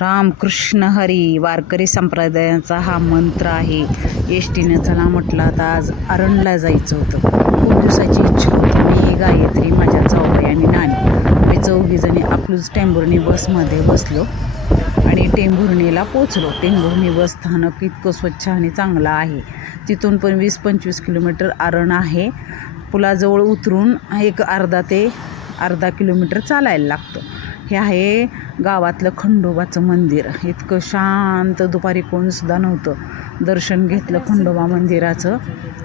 रामकृष्ण हरी वारकरी संप्रदायाचा हा मंत्र आहे. एसटीनं चला म्हटलं आता आज अरणला जायचं होतं. खूप दिवसाची इच्छा होती. मी, गायत्री, माझ्या जाऊबाई आणि नानी आम्ही चौघीजणी आपलूच टेंभुर्णी बसमध्ये बसलो आणि टेंभुर्णीला पोचलो. टेंभुर्णी बस स्थानक इतकं स्वच्छ आणि चांगलं आहे. तिथून पण 20-25 किलोमीटर अरण आहे. पुलाजवळ उतरून एक अर्धा किलोमीटर चालायला लागतं. हे आहे गावातलं खंडोबाचं मंदिर. इतकं शांत, दुपारी कोणीसुद्धा नव्हतं. दर्शन घेतलं खंडोबा मंदिराचं.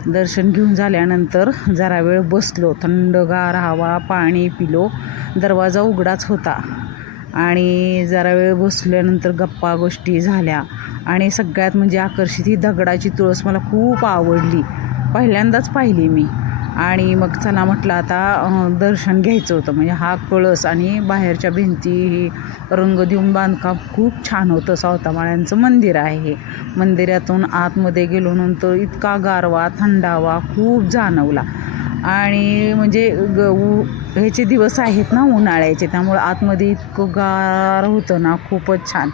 दर्शन घेऊन झाल्यानंतर जरा वेळ बसलो, थंडगार हवा, पाणी पिलो. दरवाजा उघडाच होता आणि जरा वेळ बसल्यानंतर गप्पा गोष्टी झाल्या. आणि सगळ्यात म्हणजे आकर्षित ही दगडाची तुळस मला खूप आवडली. पहिल्यांदाच पाहिली मी. आणि मग चला म्हटलं आता दर्शन घ्यायचं होतं. म्हणजे हा कळस आणि बाहेरच्या भिंती ही रंग देऊन बांधकाम खूप छान होतं. सावतामाळ्यांचं मंदिर आहे हे. मंदिरातून आतमध्ये गेलो नंतर इतका गारवा, थंडावा खूप जाणवला. आणि म्हणजे ह्याचे दिवस आहेत ना उन्हाळ्याचे, त्यामुळे आतमध्ये इतकं गार होतं ना, खूपच छान.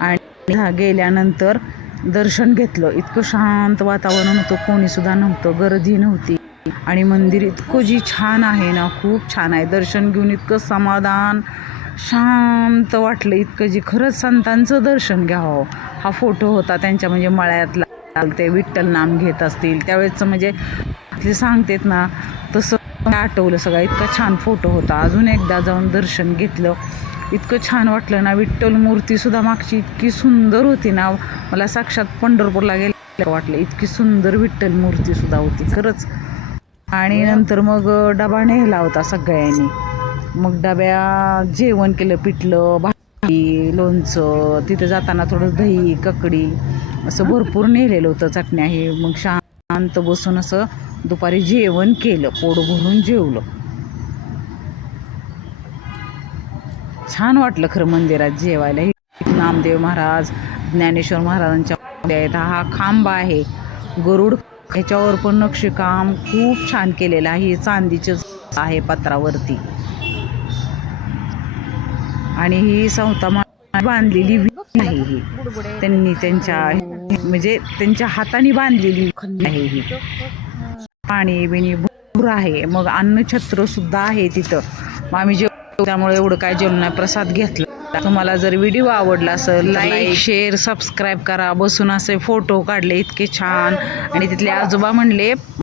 आणि गेल्यानंतर दर्शन घेतलं. इतकं शांत वातावरण होतं, कोणीसुद्धा नव्हतं, गर्दी नव्हती. आणि मंदिर इतकं जी छान आहे ना, खूप छान आहे. दर्शन घेऊन इतकं समाधान, शांत वाटलं. इतकं जी खरंच संतांचं दर्शन घ्यावं. हा फोटो होता त्यांच्या म्हणजे मळ्यातला, ते विठ्ठल नाम घेत असतील त्यावेळेचं, म्हणजे ते सांगतेत ना तसं आठवलं सगळं. इतका छान फोटो होता. अजून एकदा जाऊन दर्शन घेतलं. इतकं छान वाटलं ना. विठ्ठल मूर्तीसुद्धा मागची इतकी सुंदर होती ना, मला साक्षात पंढरपूरला गेलं वाटलं. इतकी सुंदर विठ्ठल मूर्तीसुद्धा होती खरंच. आणि नंतर मग डबा नेला होता सगळ्यांनी. मग डब्यात जेवण केलं, पिठलं, भाजी, लोणचं, तिथे जाताना थोडं दही, ककडी असं भरपूर नेलेलं होतं, चटण्या हे. मग शांत बसून असं दुपारी जेवण केलं, पोट भरून जेवलं. छान वाटलं खरं मंदिरात जेवायला. नामदेव महाराज, ज्ञानेश्वर महाराजांच्या आहेत. हा खांब आहे गरुड, ह्याच्यावर पण नक्षीकाम खूप छान केलेलं आहे. चांदीचं आहे पत्रावरती. आणि ही सावतामाळ बांधलेली विहीर आहे. ही त्यांनी म्हणजे त्यांच्या हाताने बांधलेली आहे. ही पाणी बिणी भरपूर आहे. मग अन्नछत्र सुद्धा आहे तिथं. मग आम्ही जेवलो, त्यामुळे एवढं काय जेवण नाही, प्रसाद घेतला. तुम्हाला जर व्हिडिओ आवडला असेल, लाईक, शेअर, सबस्क्राईब करा. बसून असे फोटो काढले इतके छान. आणि तिथले आजोबा म्हणले